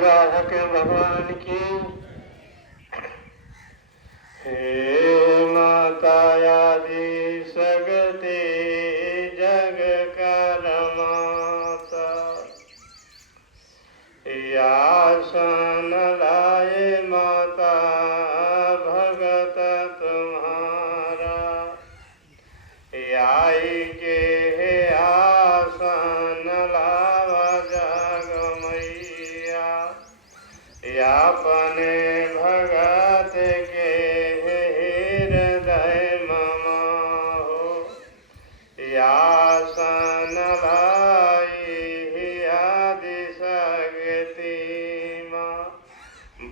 राधा के भगवान की। हे माता आदि सगते जग कर माता, आसन लाए माता भगत तुम्हारा, आई के आसन लावा जग मैया, अपने भगत के हृदय ममा हो, आसन लाई आदि सगती माँ,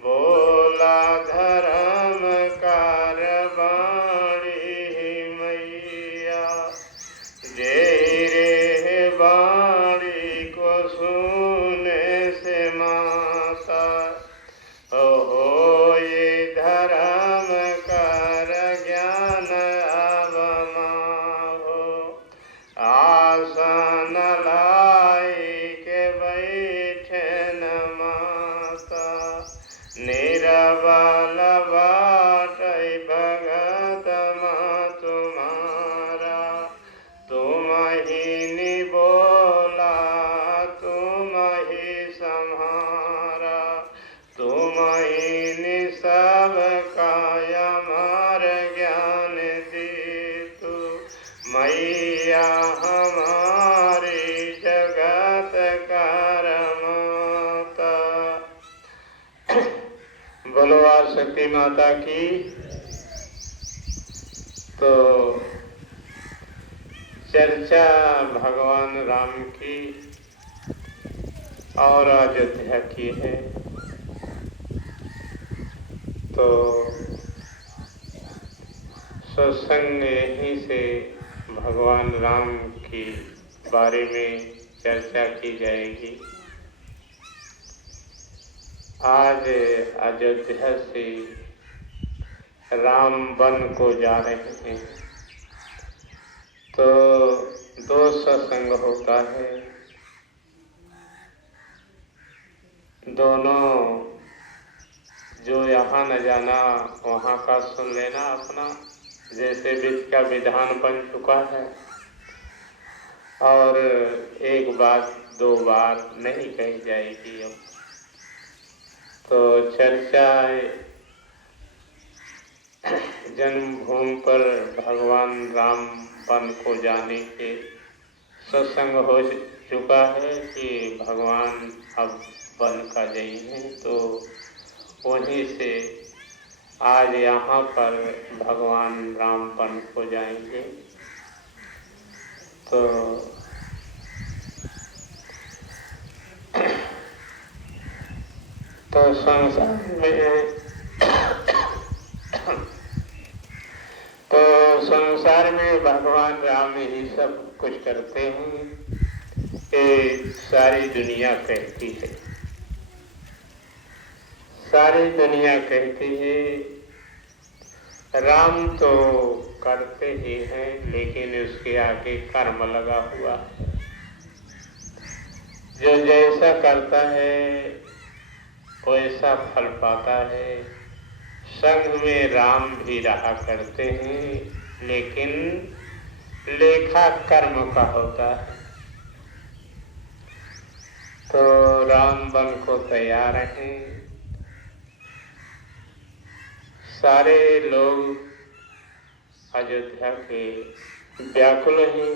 बोला धर्म कार बाणी मैया, जय रे बाणी को सुने से माता, हो ये धर्म कर ज्ञान अवमा हो, आसन लाई के बैठे न माता, निरबल बाट भगत माँ तुम्हारा, तुम ही निबोला तुम ही सम्हारा, तुम ही नि सब काय मार ज्ञान दी तू, मैया हमारी जगत कर माता। बोलो शक्ति माता की। तो चर्चा भगवान राम की और अयोध्या की है। तो सत्संग यहीं से भगवान राम की बारे में चर्चा की जाएगी। आज अयोध्या से राम वन को जा रहे हैं, तो दो सत्संग होता है। दोनों जो यहाँ न जाना वहाँ का सुन लेना अपना, जैसे विधि का विधान बन चुका है, और एक बात दो बार नहीं कही जाएगी। अब तो चर्चा जन्मभूमि पर भगवान राम वन को जाने के सत्संग हो चुका है कि भगवान अब वन का जाएंगे, तो वहीं से आज यहाँ पर भगवान राम वन को जाएंगे। तो संसार में भगवान राम ही सब कुछ करते हैं, ये सारी दुनिया कहती है। सारी दुनिया कहती है राम तो करते ही हैं, लेकिन उसके आगे कर्म लगा हुआ है। जो जैसा करता है वैसा फल पाता है। संग में राम भी रहा करते हैं, लेकिन लेखा कर्म का होता है। तो राम वन को तैयार हैं। सारे लोग अयोध्या के व्याकुल हैं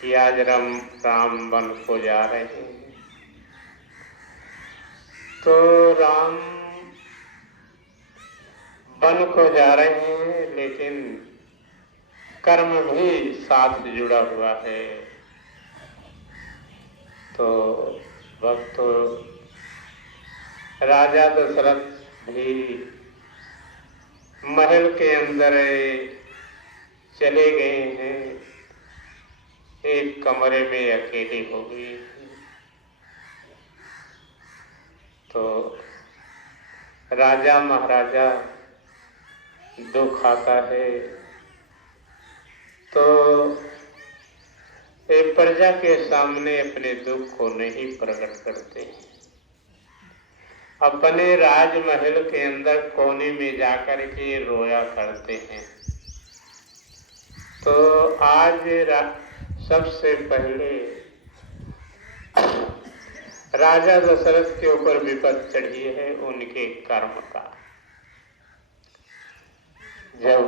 कि आज राम वन को जा रहे हैं। तो राम वन को जा रहे हैं, लेकिन कर्म भी साथ जुड़ा हुआ है। तो भक्तों, राजा दशरथ भी महल के अंदर चले गए हैं, एक कमरे में अकेली हो गई। तो राजा महाराजा दुख आता है, तो एक प्रजा के सामने अपने दुख को नहीं प्रकट करते। अपने राजमहल के अंदर कोने में जाकर के रोया करते हैं। तो आज सबसे पहले राजा दशरथ के ऊपर विपद चढ़ी है उनके कर्म का। जब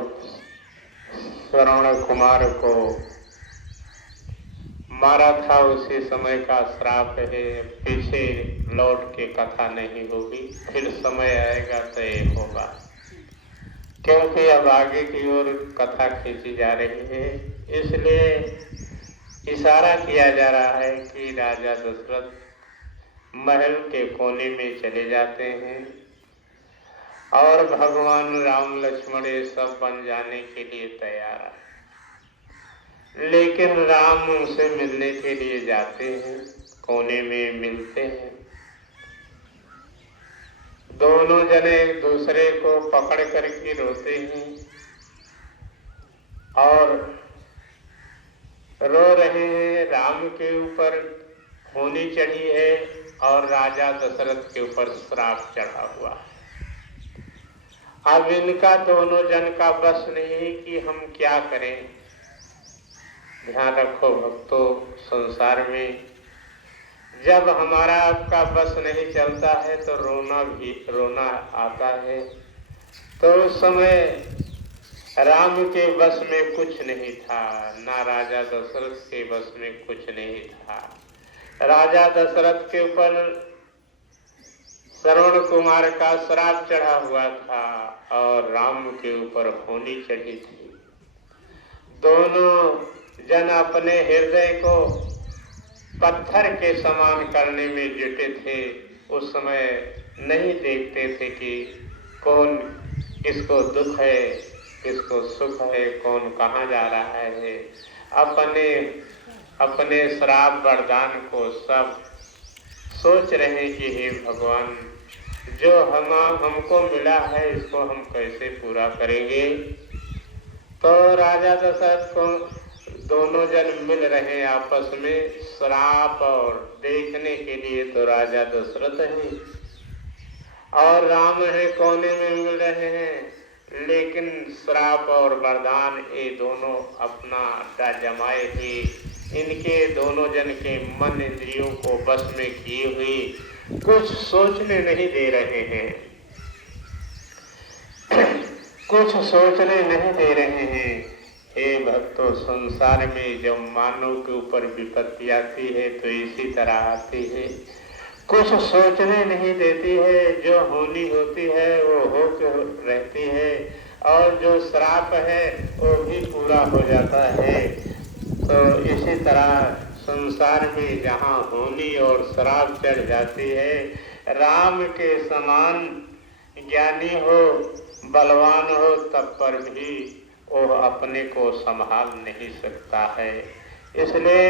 श्रवण कुमार को मारा था उसी समय का श्राप है। पीछे लौट के कथा नहीं होगी, फिर समय आएगा तो ये होगा, क्योंकि अब आगे की ओर कथा खींची जा रही है। इसलिए इशारा किया जा रहा है कि राजा दशरथ महल के कोने में चले जाते हैं और भगवान राम लक्ष्मण ये सब बन जाने के लिए तैयार है। लेकिन राम उनसे मिलने के लिए जाते हैं, कोने में मिलते हैं। दोनों जने एक दूसरे को पकड़ करके रोते हैं और रो रहे हैं। राम के ऊपर होनी चढ़ी है और राजा दशरथ के ऊपर श्राप चढ़ा हुआ है। अब इनका दोनों जन का बस नहीं कि हम क्या करें। ध्यान रखो भक्तों, संसार में जब हमारा आपका बस नहीं चलता है तो रोना आता है। तो उस समय राम के बस में कुछ नहीं था, ना राजा दशरथ के बस में कुछ नहीं था। राजा दशरथ के ऊपर श्रवण कुमार का श्राप चढ़ा हुआ था और राम के ऊपर होनी चढ़ी थी। दोनों जन अपने हृदय को पत्थर के समान करने में जुटे थे। उस समय नहीं देखते थे कि कौन किसको दुख है, किसको सुख है, कौन कहाँ जा रहा है। अपने श्राप वरदान को सब सोच रहे हैं कि हे भगवान, जो हमको मिला है इसको हम कैसे पूरा करेंगे। तो राजा दशरथ को दोनों जन मिल रहे आपस में श्राप और देखने के लिए। तो राजा दशरथ है और राम है, कोने में मिल रहे हैं। लेकिन श्राप और वरदान ये दोनों अपना अड्डा जमाए हुए, इनके दोनों जन के मन इंद्रियों को बस में किए हुए कुछ सोचने नहीं दे रहे हैं, कुछ सोचने नहीं दे रहे हैं। हे भक्तों, संसार में जब मानव के ऊपर विपत्ति आती है तो इसी तरह आती है, कुछ सोचने नहीं देती है। जो होनी होती है वो हो के रहती है और जो श्राप है वो भी पूरा हो जाता है। तो इसी तरह संसार में जहाँ होनी और श्राप चढ़ जाती है, राम के समान ज्ञानी हो, बलवान हो, तब पर भी वो अपने को संभाल नहीं सकता है। इसलिए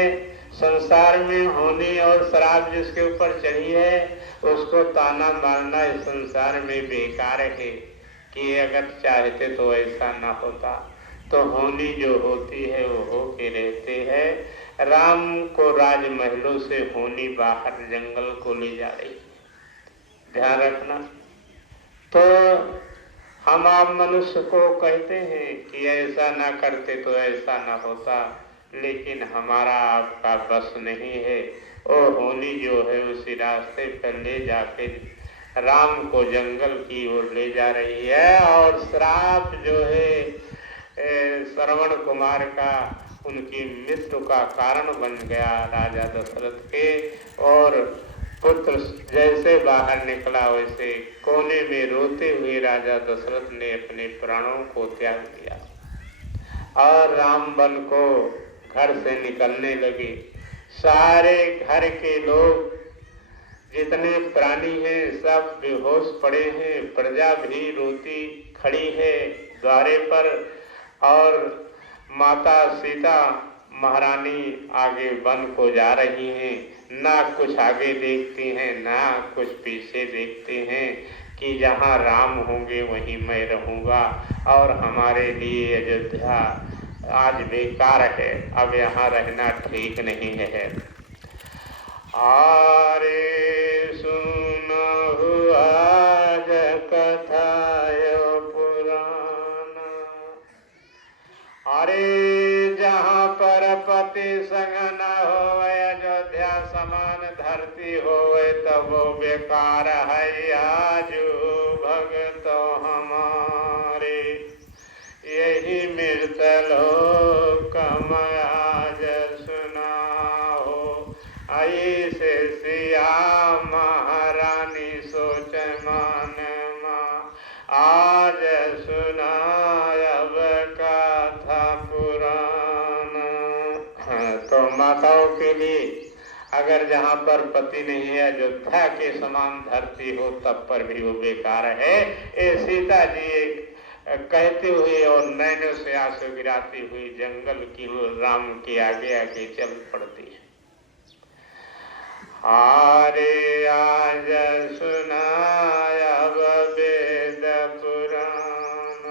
संसार में होनी और श्राप जिसके ऊपर चढ़ी है उसको ताना मारना इस संसार में बेकार है कि अगर चाहते तो ऐसा ना होता। तो होनी जो होती है वो हो के रहते हैं। राम को राजमहलों से होनी बाहर जंगल को ले जा रही है, ध्यान रखना। तो हम आप मनुष्य को कहते हैं कि ऐसा ना करते तो ऐसा ना होता, लेकिन हमारा आपका बस नहीं है। वो होनी जो है उसी रास्ते पर ले जाके राम को जंगल की ओर ले जा रही है। और श्राप जो है श्रवण कुमार का उनकी मृत्यु का कारण बन गया राजा दशरथ के। और पुत्र जैसे बाहर निकला वैसे कोने में रोते हुए राजा दशरथ ने अपने प्राणों को त्याग दिया और राम वन को घर से निकलने लगे। सारे घर के लोग जितने प्राणी हैं सब बेहोश पड़े हैं। प्रजा भी रोती खड़ी है द्वारे पर और माता सीता महारानी आगे वन को जा रही हैं। ना कुछ आगे देखती हैं ना कुछ पीछे देखते हैं कि जहाँ राम होंगे वहीं मैं रहूँगा और हमारे लिए अयोध्या आज बेकार है, अब यहाँ रहना ठीक नहीं है। आरे सुन हुआ समान धरती होवे तब वो बेकार है आजू भगतो हमारे। यही मृत लोक आज सुनाओ, ऐसे सिया महारानी सोच मन मा आज सुना अब कथा पुराण। तो माताओं के लिए अगर जहाँ पर पति नहीं है, अयोध्या के समान धरती हो तब पर भी वो बेकार है। ये सीता जी कहते हुए और नैनों से आंसू गिराती हुई जंगल की राम के आगे आगे चल पड़ती है। हारे आज सुनाया वेद पुराण,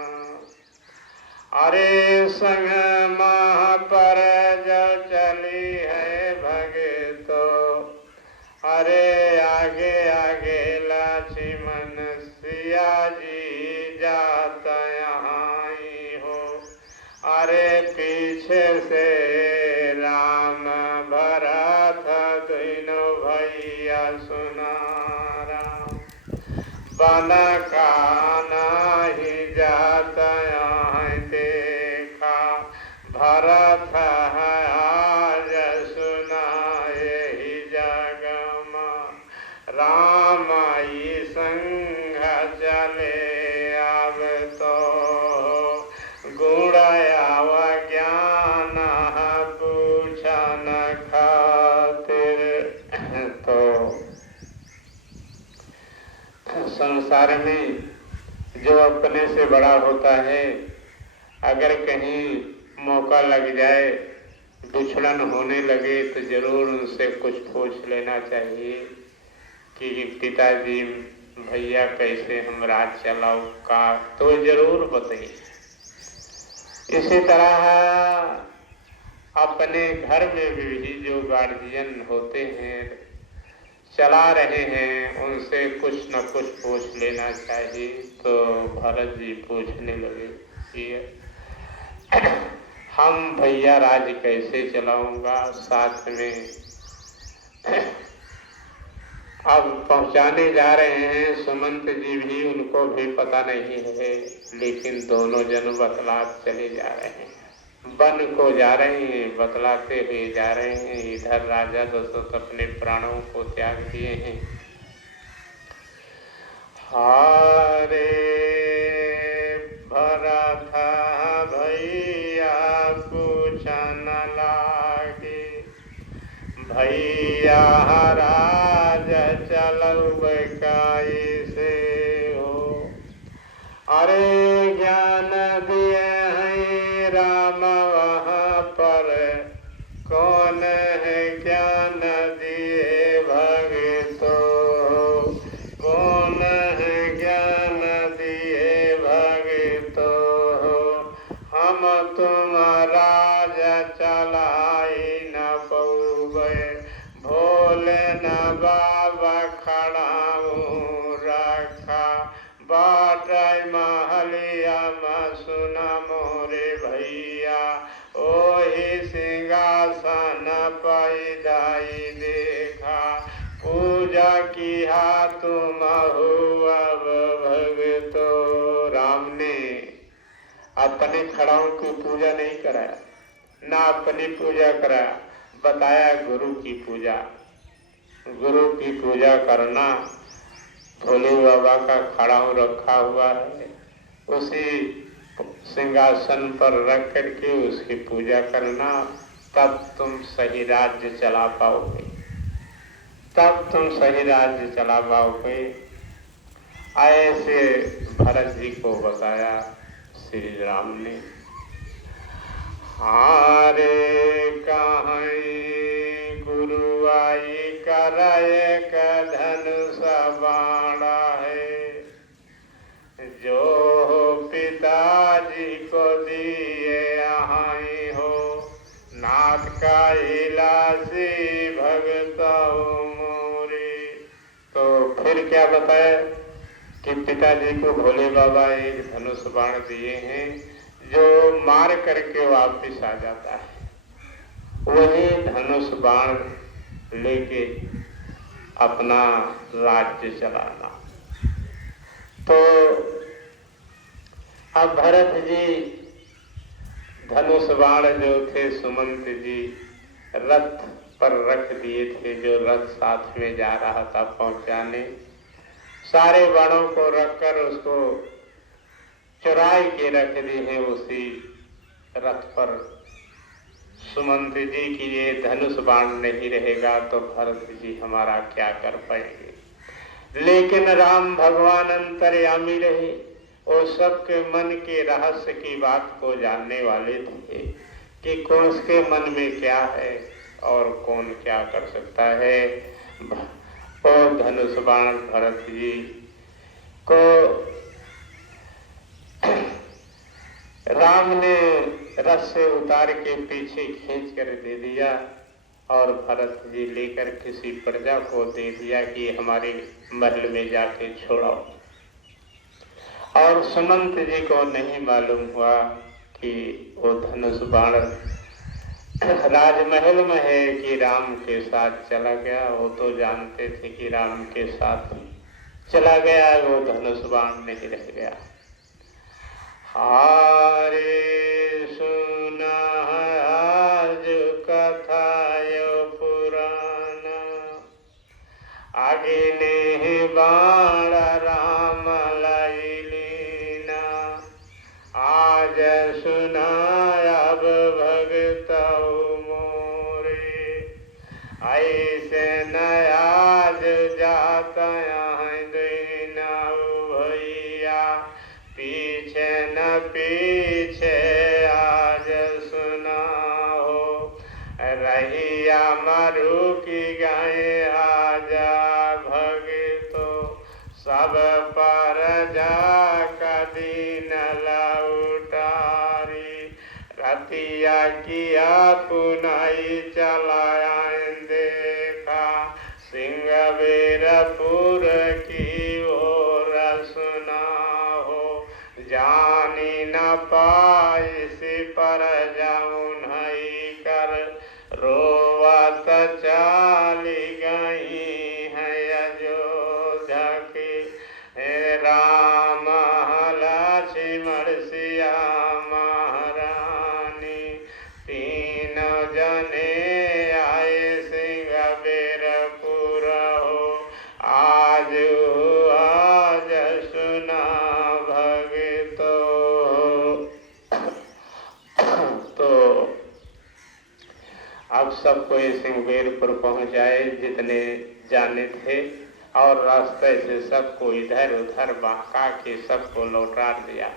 अरे संग महा पर जो चली है भगतो, अरे आगे आगे लक्ष्मण सिया जी जाता यहाँ ही हो, अरे पीछे से राम भरत दोनों भैया सुना राम, बन का नहीं जाता यहाँ देखा, भरत आज सुना यही जगमा, राम आई संग चले अब तो गुड़ाया ज्ञान पूछन खातिर। तो संसार में जो अपने से बड़ा होता है, अगर कहीं मौका लग जाए, दुश्मन होने लगे तो जरूर उनसे कुछ पूछ लेना चाहिए कि पिताजी भैया कैसे हम राज चलाओ का, तो जरूर बताइए। इसी तरह अपने घर में भी जो गार्जियन होते हैं, चला रहे हैं, उनसे कुछ न कुछ पूछ लेना चाहिए। तो भरत जी पूछने लगे कि हम भैया राज कैसे चलाऊंगा, साथ में अब पहुंचाने जा रहे हैं, सुमंत जी भी, उनको भी पता नहीं है, लेकिन दोनों जन बतलाते चले जा रहे हैं, वन को जा रहे हैं, बतलाते हुए जा रहे हैं। इधर राजा दशरथ अपने प्राणों को त्याग दिए हैं। हारे भरत भैया पूछन लागे, भैया राज चलऊ कैसे हो, अरे ज्ञान दिए हैं राम वहाँ पर, कौन है ज्ञान दिए भगतो, कौन है ज्ञान दिए भगतो, हम तुम राज चलाई न पौवे, भोले न बाबा खड़ाऊँ रखा, बाट महलिया सुना मोरे भैया, ओही सिंहासन पैदाई देखा, पूजा किया तुम अब भगतो। राम ने अपने खड़ाओं की पूजा नहीं कराया, ना अपनी पूजा कराया, बताया गुरु की पूजा। गुरु की पूजा करना, भोले बाबा का खड़ाऊ रखा हुआ है, उसी सिंहासन पर रख करके उसकी पूजा करना, तब तुम सही राज्य चला पाओगे, तब तुम सही राज्य चला पाओगे। ऐसे भरत जी को बताया श्री राम ने। हारे कहीं गुरु आई कराए का धनुष बाणा है, जो पिताजी को दिए आई हो, नाथ का इलासी भगत मोरे। तो फिर क्या बताया कि पिताजी को भोले बाबा एक धनुष बाण दिए हैं, जो मार करके वापिस आ जाता है। वही धनुष बाण लेके अपना राज्य चलाना। तो अब भरत जी धनुष बाण जो थे सुमंत जी रथ पर रख दिए थे, जो रथ साथ में जा रहा था पहुंचाने, सारे बाणों को रखकर उसको चुराई के रख दिए हैं उसी रथ पर। सुमंत जी की ये धनुष बाण नहीं रहेगा तो भरत जी हमारा क्या कर पाएंगे। लेकिन राम भगवान अंतर्यामी रहे, वो सबके मन के रहस्य की बात को जानने वाले थे कि कौन के मन में क्या है और कौन क्या कर सकता है। और धनुष बाण भरत जी को राम ने रथ से उतार के पीछे खींच कर दे दिया और भरत जी लेकर किसी प्रजा को दे दिया कि हमारे महल में जाके छोड़ो। और सुमंत जी को नहीं मालूम हुआ कि वो धनुष बाण राजमहल में है कि राम के साथ चला गया। वो तो जानते थे कि राम के साथ चला गया, वो धनुष बाण नहीं रह गया। हारे सुना आज कथा यो पुराना, आगे ने बाण राम लाई लीना, आज सुना अब भगत मोरे, ऐसे न आज जाता देना भैया, पीछे न पीछे आज सुना हो, रहिया मरु की गाय आजा भगतो, सब पर जा कदीन लौटारी, रतिया किया पुनाई चलाया देखा, सिंहवीरपुर की ओर सुना हो, जानी न पाई सी पर जाऊं नहीं कर, रोवत चाली गई है अयोध्या की, राम लक्ष्मण सिया महारानी, तीनों जने आए सिंहवीरपुर हो, आज आज सुना भगतो। तो अब सबको सिंहवीरपुर पहुंच जाए जितने जाने थे, और रास्ते से सबको इधर उधर बहका के सबको लौटा दिया।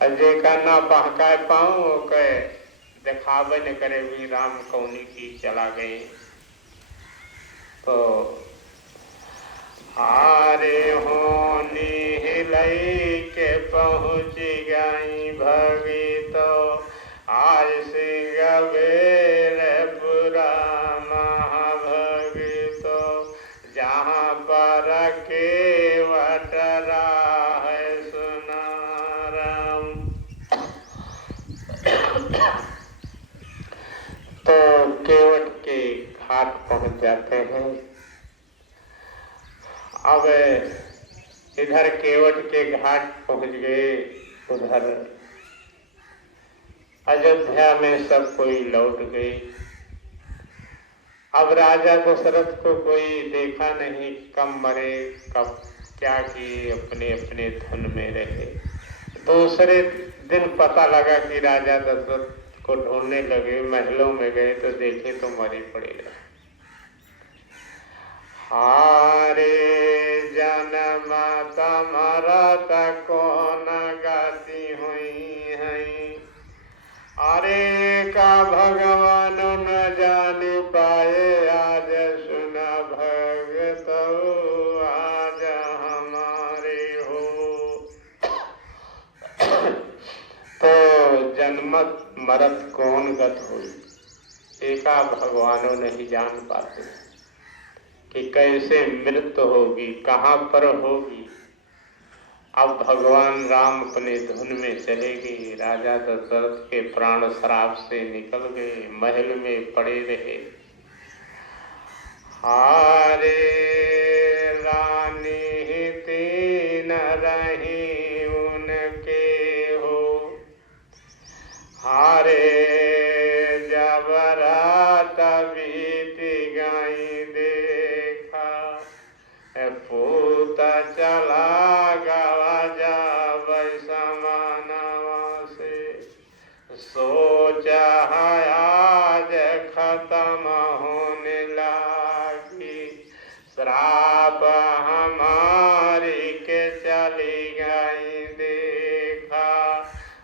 अजय का ना बहका पाऊँ कहे दिखावे न करे भी राम कौनी की चला गए। तो हारे होनी हिलई के पहुँच गई भगतो, आज सिंहवीरपुरा महाभगतो, जहाँ पर केवट राह सुना राम। तो केवट के घाट पहुँच जाते हैं। अब इधर केवट के घाट पहुँच गए, उधर अयोध्या में सब कोई लौट गए। अब राजा दशरथ को कोई देखा नहीं, कब मरे कब क्या किए, अपने अपने धन में रहे। दूसरे दिन पता लगा कि राजा दशरथ को ढूंढने लगे, महलों में गए तो देखे तो मरे पड़े रहे। हारे जन माता मरत कौन गाती हुई है, अरे का भगवान न जान पाए, आज सुना भगतो आज हमारे हो। तो जन्मत मरत कौन गत हुई, एका भगवानों नहीं जान पाते कि कैसे मृत्यु होगी, कहाँ पर होगी। अब भगवान राम अपने धुन में चले गए, राजा दशरथ के प्राण शराब से निकल गए, महल में पड़े रहे। हारे रानी तीन रही उनके हो, हारे जब रात बीत गई देखा, पूत चला गवा जब समानवा से, सोचा है आज खत्म होने लगी, श्राप हमारी के चली गई देखा,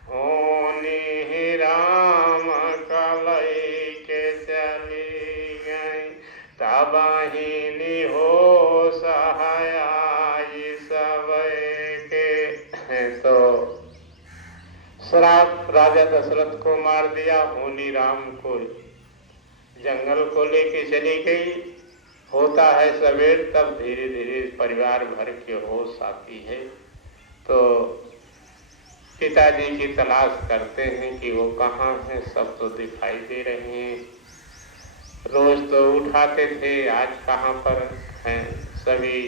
होनी ही राम कलई के चली गई, तब ही हो सहाय सब के। तो श्राप राजा दशरथ को मार दिया, होनी राम को जंगल को लेके चली गई। होता है सवेर, तब धीरे धीरे परिवार भर के होश आती है, तो पिताजी की तलाश करते हैं कि वो कहाँ हैं। सब तो दिखाई दे रहे हैं, रोज तो उठाते थे, आज कहाँ पर हैं, सभी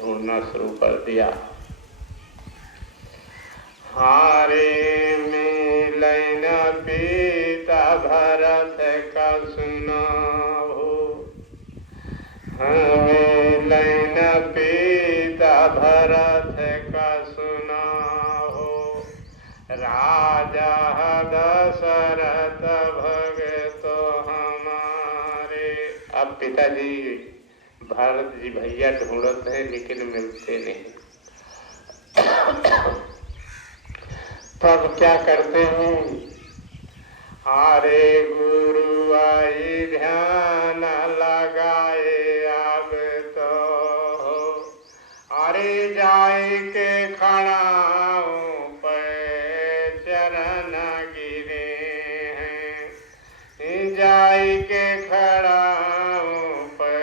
ढूंढना शुरू कर दिया। हारे मिलन पिता भरत का सुनाओ, मिलन पिता भरत का सुनाओ, राजा दशरथ भगतो हमारे। अब पिताजी भरत जी भैया ढूंढते हैं लेकिन मिलते नहीं। तब क्या करते हैं, हारे गुरु आई ध्यान लगाए अब तो, अरे जाए के खड़ाओं पे चरण गिरे हैं, जाए के खड़ाओं पे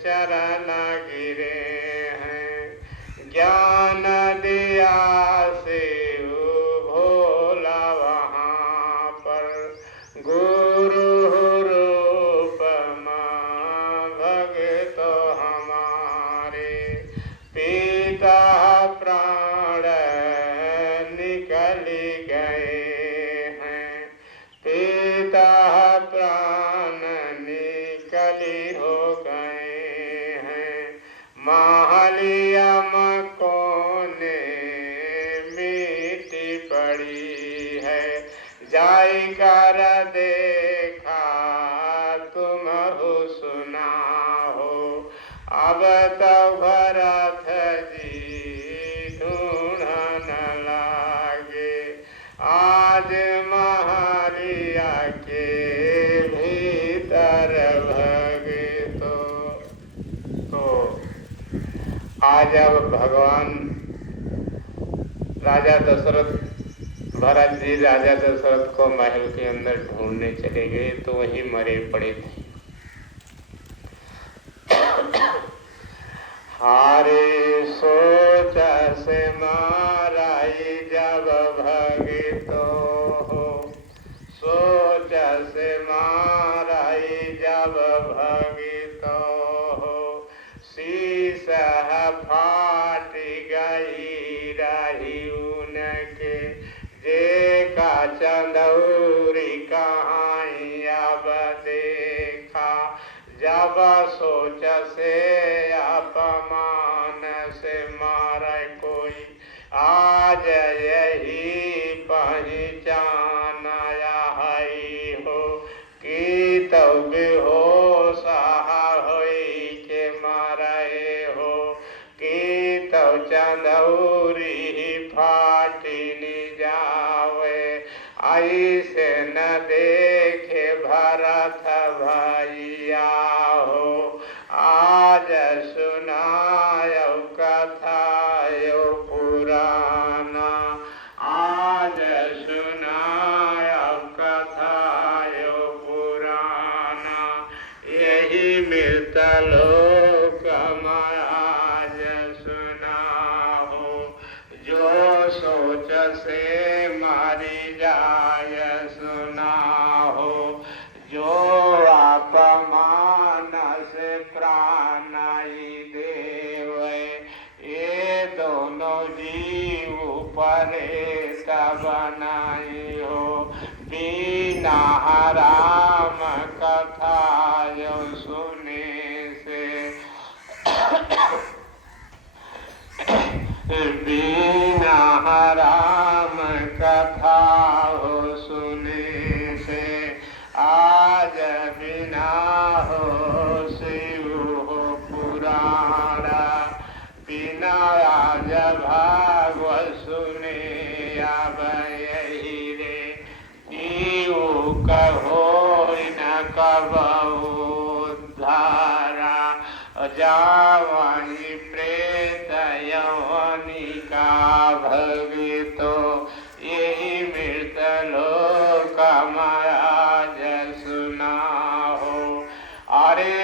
चरण गिरे हैं, ज्ञान दिया से कर देखा तुम हो सुना हो, अब तो भरत जी ढूंढन लागे, आज महारिया के भीतर भगे। तो आज अब भगवान राजा दशरथ, भरत जी राजा दशरथ को महल के अंदर ढूंढने चले गए तो वहीं मरे पड़े थे। हारे सोच से माराई जब भगे तो हो, सोच से माराई जब भगे तो हो, शीश फाट गई रही उनके, देखा चंदौरी कहाँ अब देखा, जब सोच से अपमान से मारे कोई, आज यही पहचान है हो, कि तब हो सहा होई के मारे हो, कि तब चंदौरी फाटी जावे, ऐसे न देखे भरत भैया हो, आज सुनायो कथा यो पुराना, आज सुनायो कथा यो पुराना, यही मिलता लोक आज सुना हो, जो परेत बनाई हो। बिना राम कथा यो सुने से, बिना राम कथा हो सुने से, आज बिना हो शिव हो पुराणा, बिना आज भागवत सुने अब यही रे, जीव कहो न कबहु उद्धारा, जावहि प्रेत यवनिका भगितो, यही मृत लोक महाराज सुना हो। अरे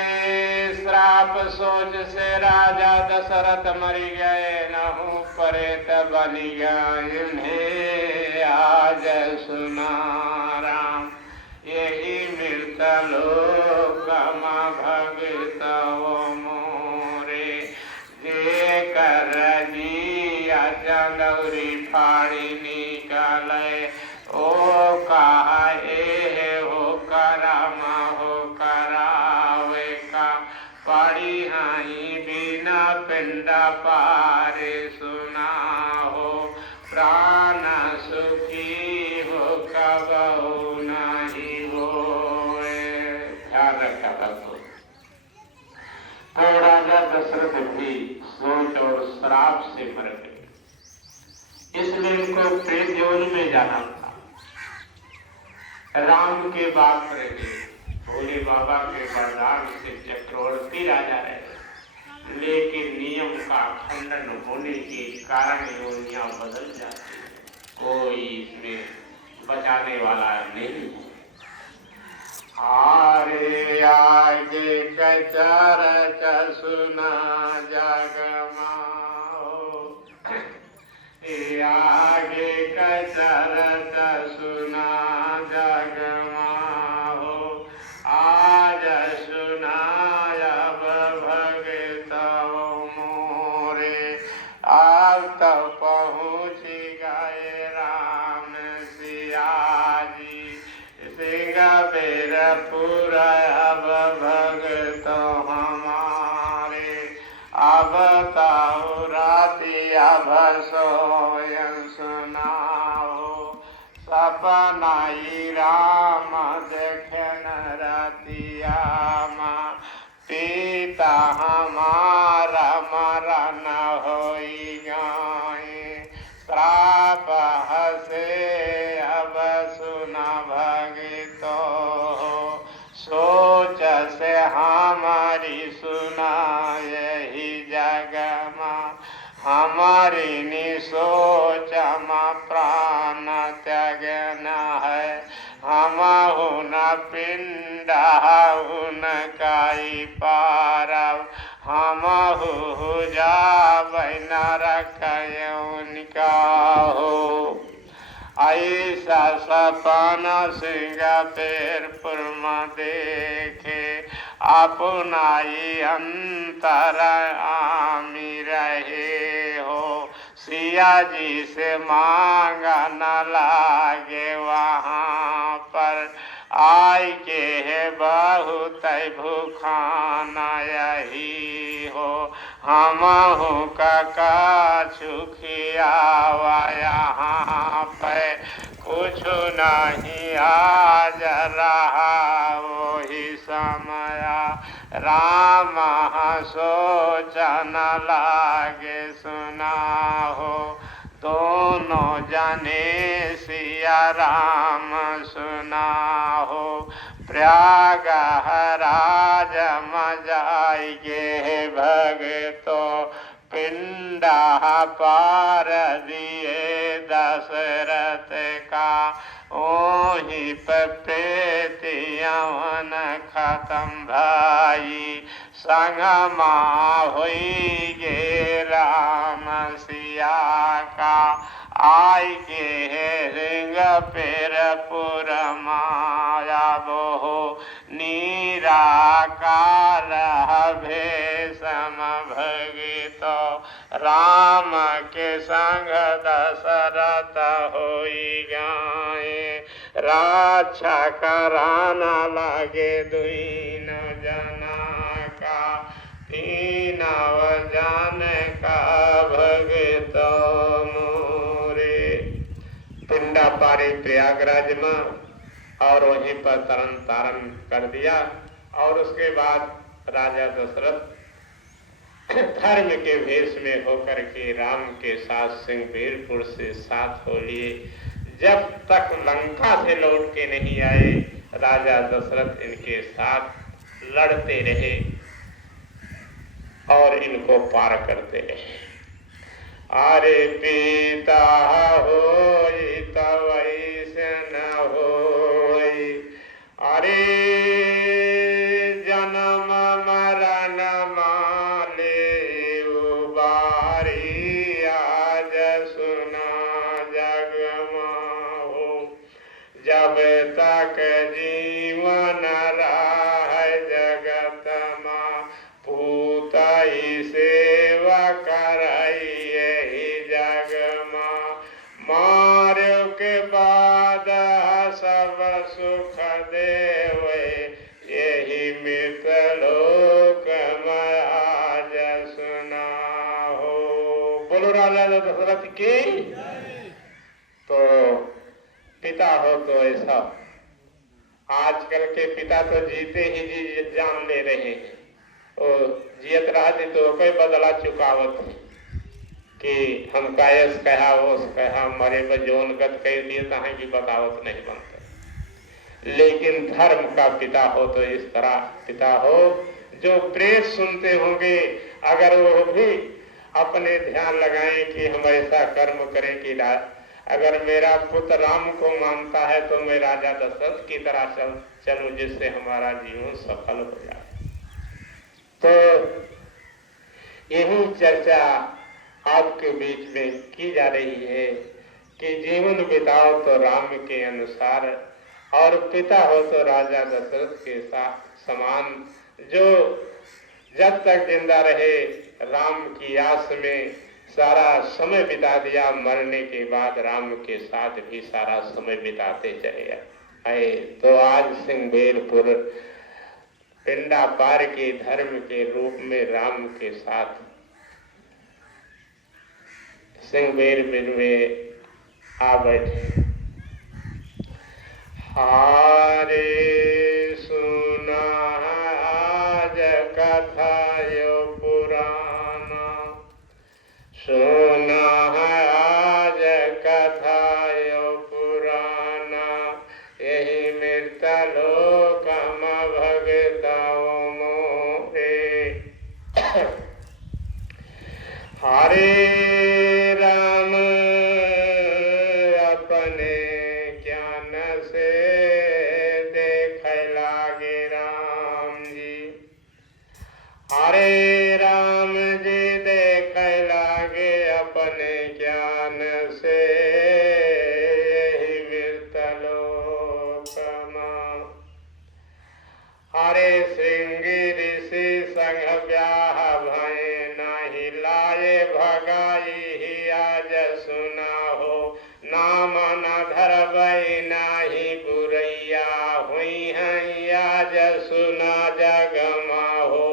श्राप सोच से राजा दशरथ मरी गए, नहु प्रेत बलि गए इन्हें आज सुना राम, यही मृत लोक भगत मोरे, जे कर दिया चंदौरी फाड़ी निकाले, ओ कहे हो करम हो करावे का, पड़ी हाई बिना पिंडा पारे सुना हो, प्राण सुखी हो कबहु नहीं होए। ध्यान रखा भक्तों, तो राजा दशरथ भी सोच और श्राप से मर गए, इसलिए इनको प्रेत योनि में जाना था। राम के बाप रह गए, भोले बाबा के वरदान से चक्रवर्ती राजा रहे, लेकिन नियम का खंडन होने के कारण योनियां बदल जाती है, कोई इसमें बचाने वाला नहीं है। आरे आगे कचर सुना जग माओ, आगे कचर सुना जग माओ, आज सुनाया भगत मोरे, अब तो पहुँच गए राम सिया जी, सिंगापुर अब भगत हमारे, अब ताऊ राति अब सोयं सुनाओ, सपनाई राम देखन रतिया माँ, पिता हमारा मरण होई गए, श्राप हसे अब सुना भगितो, सोच से हमारी सुना यही जगमा, हमारी निसोच माँ प्राण त्यागन है, हम न पिंडा उनका ही पारव, हम जाब नरक उनका हो। ऐसा सपना सिंगापुर में देखे, अपनाई अंतर आमी रहे हो, सिया जी से मांगा न लागे वहाँ पर, आई के है बहुत भूखाना यही हो, हम हूँ का छुखियावा यहाँ पे, कुछ नहीं आज रहा वही समय, राम सोचन लागे सुना हो, दोनों जाने सिया राम सुना हो, प्रयाग राज मजाई गे भगतो, पिंडा पार दिए दशरथ का, ओही प्रेत यवन खत्म भाई, संगमा होई गे राम सिया का, आई के सिंगापुर माया बहो, निराकार भेषम भगितो, राम के संग दशरथ होई गाए, रक्षा कराना लगे दुईन जना का, तीनव जन का भगत मोरे। पिंडा पारी प्रयागराज में और वहीं पर तरन तारण कर दिया। और उसके बाद राजा दशरथ धर्म के भेष में होकर के राम के साथ सिंहवीरपुर से साथ हो लिए। जब तक लंका से लौट के नहीं आए, राजा दशरथ इनके साथ लड़ते रहे और इनको पार करते रहे। अरे पिता होई तब ऐसे न होई, अरे जन्म मरण माले उबारी, आज सुना जग माहो, जब तक जीवन रह जगत माँ, पूताई सेवा करई यही जग माँ, मार्यो के बाद सब सुख देवे, यही मृत लोक में आज सुना हो। बोलो राजा दशरथ की। तो पिता हो तो ऐसा, आजकल के पिता तो जीते ही जी जान ले रहे हैं। ओ जियत रहते तो कोई बदला चुकावत कि हम कायस कहा ओस कहा मरे बजोन गत कह दिए कहा की बतावत नहीं बनता। लेकिन धर्म का पिता हो तो इस तरह पिता हो जो प्रेत सुनते होंगे, अगर वो भी अपने ध्यान लगाएं कि हम ऐसा कर्म करें कि अगर मेरा पुत्र राम को मानता है तो मैं राजा दशरथ की तरह चलूं जिससे हमारा जीवन सफल हो जाए। तो यही चर्चा आपके बीच में की जा रही है कि जीवन बिताओ तो राम के अनुसार, और पिता हो तो राजा दशरथ के साथ समान, जो जब तक जिंदा रहे राम की आस में सारा समय बिता दिया, मरने के बाद राम के साथ भी सारा समय बिताते चले आए। तो आज सिंहवीरपुर पिंडा पार के धर्म के रूप में राम के साथ सिंहवीरपुर में आ बैठे। हारे सुना आज कथा यो पुराना, सुना आज कथा यो पुराना, यही मृत लोक भगताओ मोरे। हरे राम अपने ज्ञान से देख लागे राम जी, हरे राम जी देख लागे अपने ज्ञान से मृत लोक मां। हरे श्रृंगी ऋषि संग ब्याह भय नहीं लाए भगाई ही आज सुना हो, नाम न धरबई नाही बुरैया हुई है आज सुना जग माहो,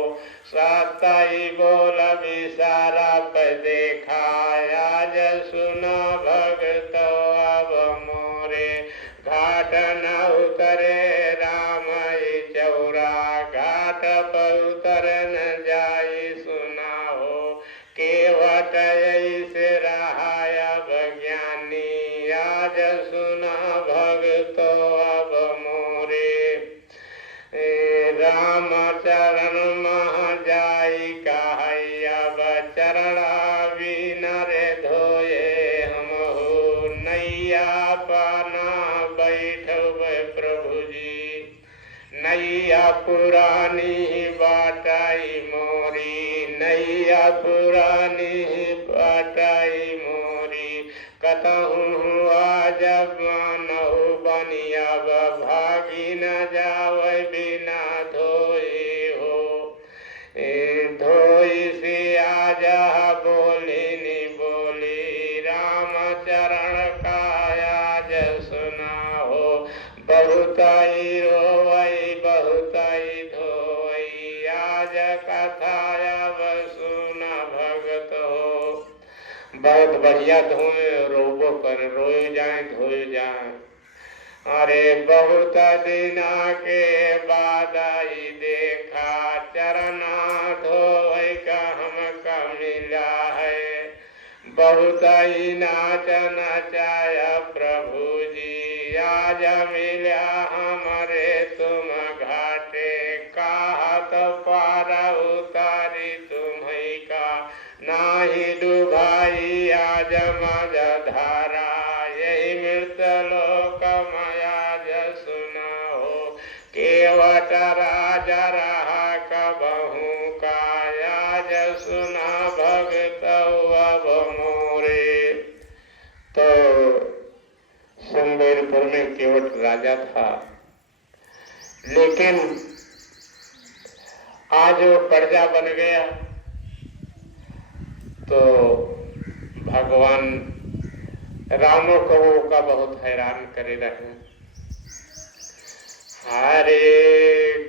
सतई बोल विसारा पे देखा आज सुना भगत अब मोरे, घाट न उतरे राम चौरा, घाट पर उतर न जाई सुना हो, केवट ऐसे रहा अब ज्ञानी आज सुना भगत अब मोरे। राम चरण मह जाई कहई अब चरणा बिन रे धोए हम हो, नैया पाना बैठब प्रभु जी, नैया पुरानी बाटाई मोरी, नैया पुरानी बाटाई मोरी, कतहु जब मानहु बनिया भागी न जावे बिना धोए हो, धोई से आजा बो बहुत बढ़िया धोए, रोबो कर, रोए जाए धोए जाए। अरे बहुत दिना के बाद आई देखा, चरना धोए का हमका मिला है। बहुत ही नाच नचाया प्रभु जी, आज मिला हमारे तुम घाटे। कहा तो पार उतारी तुम्ही का, नाही डुबाई आज मज धारा। यही मृत लोक मयाज सुनाओ, केवट राजा रहा कबहू का, याज सुना भगत अब मोरे। तो सुंदरपुर में केवट राजा था, लेकिन आज वो प्रजा बन गया तो भगवान रामो को का बहुत हैरान करे रहे। हरे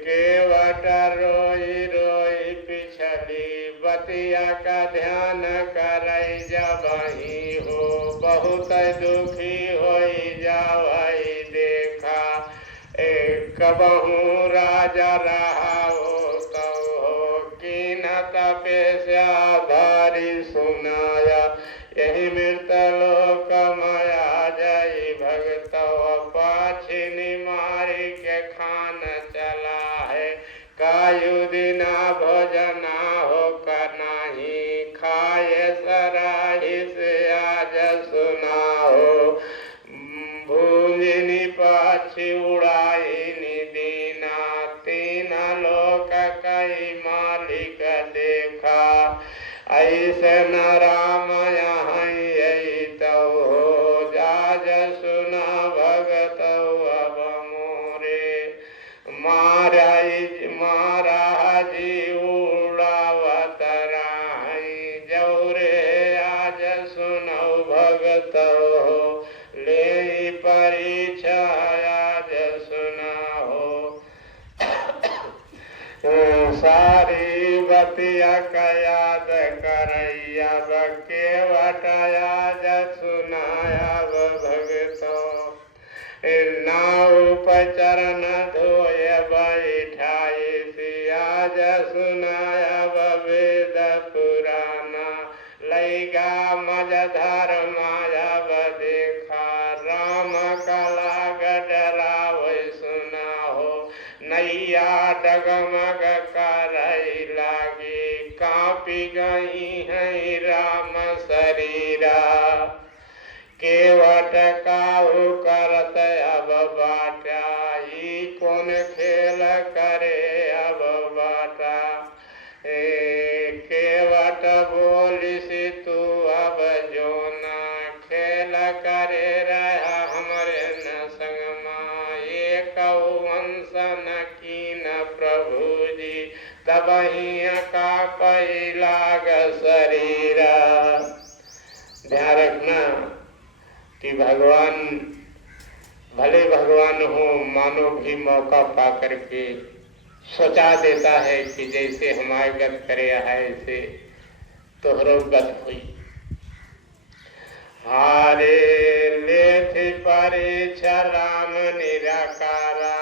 केवट रोई रोई पिछली बतिया का ध्यान करई जबही हो, बहुत दुखी होई जावई देखा। कबहू राजा रहा हो तो हो, कीन तपस्या भारी सुनाया। यही मृत लोक माया जय भगत, पाछिनी मारी के खान चला है। कायु दिना भोजना हो नहीं, खाए सराही से आज सुनाओ। भूंजनी पाछी उड़ाई दीना, तीन लोक कई मालिक देखा। ऐसे न राम यहाँ तो हो, जाज सुना भगत अब मोरे। मारा जी उड़ावत राही, जौरे आज सुनो भगत हो। ले परीक्षा आज सुनाओ, सारी बतिया का याद करैया। केवट आज सुनाया भगतो, नाव पर चरण धोए बैठाई। आज सुनाया वेद पुराना, लैगा मजधार माया देखा। राम कला गडरावै सुनाहो, नैया डगमग करई लागी। कांपी गई है राम शरीरा, केवट काहू करत अब बाटा। ई कौन खेल करे अब बाटा। केवट बोली सी तू अब जो ना, खेल करे रहा हमरे न संगमा। एक वंशन की न प्रभु जी, तबही का पैलाग शरीरा। ध्यान रखना कि भगवान भले भगवान हो, मानो भी मौका पा करके सोचा देता है कि जैसे हमारे गत करे ऐसे तोहरो गत हुई। हारे लेथि परीक्षा राम निराकारा,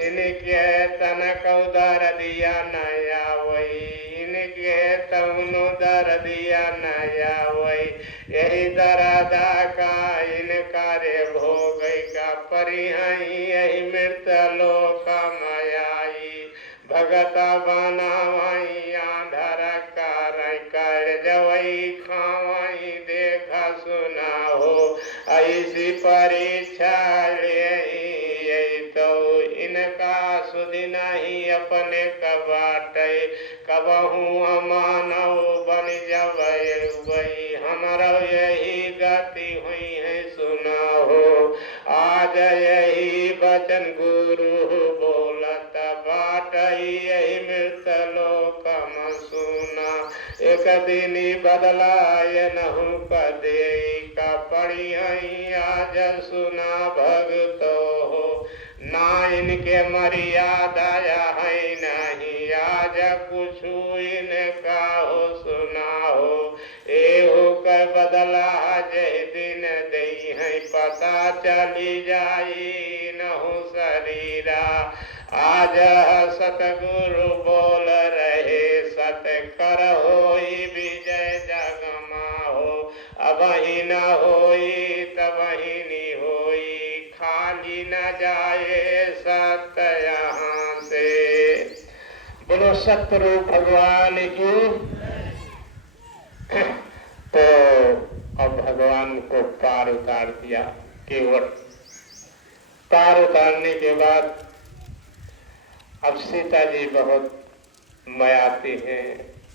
इनके तनक उदर दिया नया वही। इनके तउनो दर दिया नया वही, यही दरादा का इनका रे भोग का। परिहई यही मृत लोक मायाई, भगत बनावई आंधर कर जवई खावई देखा सुना हो। ऐसी परीक्षा ले तो इनका सुधि नहीं अपने कबाटे। कबहू मानव बन जवई वही, हमारा यही गति हुई है सुना हो। आज यही वचन गुरु बोलत बाट, यही मृत लोक सुना। एक दिन बदलाय नहु कदे का, पड़ी आज सुना भगतो हो। ना इनके मर्यादा है नहीं, आज कुछ इनका हो सुना हो। एहो बदला जय दिन दई है पता चली जाई नहु शरीरा। आज सतगुरु बोल रहे सत कर होई विजय जग माहो। अबहि न होई तबहि नि होई खाली न जाए सत्य यहाँ से। बोलो सतरूप भगवान की। तो अब भगवान को पार उतार दिया केवट। पार उतारने के बाद अब सीता जी बहुत मयाती हैं,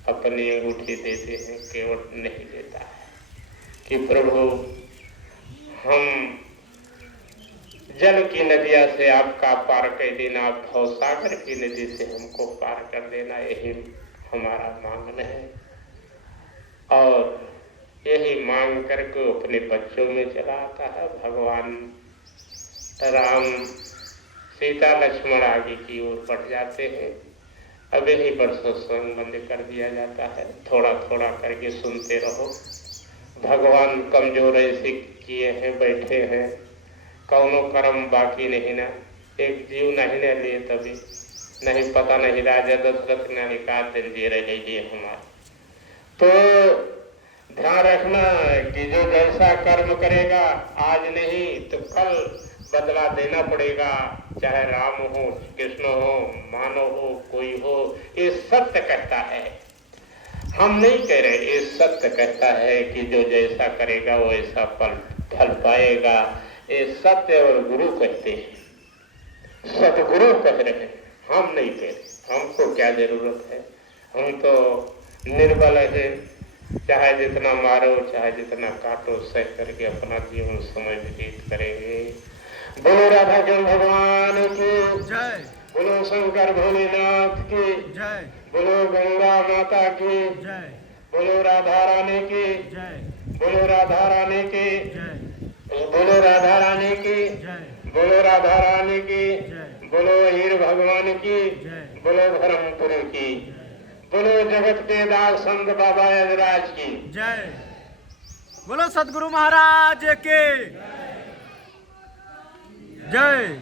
अपनी अंगूठी देते हैं, केवट नहीं देता है कि प्रभु हम जल की नदिया से आपका पार कर देना, आप भवसागर की नदी से हमको पार कर देना, यही हमारा मांगना है। और यही मांग करके अपने बच्चों में चला आता है। भगवान राम सीता लक्ष्मण आगे की ओर बढ़ जाते हैं। अब यही पर सत्संग बंद कर दिया जाता है, थोड़ा थोड़ा करके सुनते रहो। भगवान कमजोर ऐसे किए हैं, बैठे हैं, कौनो कर्म बाकी नहीं ना, एक जीव नहीं न लिए तभी नहीं पता नहीं राजा दशरथ ने निकाल दिन दे रहे लिए हमारे। तो ध्यान रखना कि जो जैसा कर्म करेगा आज नहीं तो कल बदला देना पड़ेगा, चाहे राम हो, कृष्ण हो, मानव हो, कोई हो। ये सत्य कहता है, हम नहीं कह रहे, ये सत्य कहता है कि जो जैसा करेगा वो ऐसा फल पाएगा। ये सत्य और गुरु कहते हैं, सतगुरु कह रहे हैं, हम नहीं कह रहे। हमको क्या जरूरत है, हम तो निर्बल है, चाहे जितना मारो चाहे जितना काटो सह करके अपना जीवन समय व्यतीत करेंगे। बोलो राधा कृष्ण भगवान की जय, बोलो शंकर भोलेनाथ की जय, बोलो गंगा माता की जय, बोलो राधा रानी की जय, बोलो राधा रानी की जय, बोलो राधा रानी की जय, बोलो राधा रानी की जय, बोलो हीर भगवान की जय, बोलो धर्मपुरी की, बोलो जगत के दास संत बाबा यजराज की जय, बोलो सतगुरु महाराज के जय।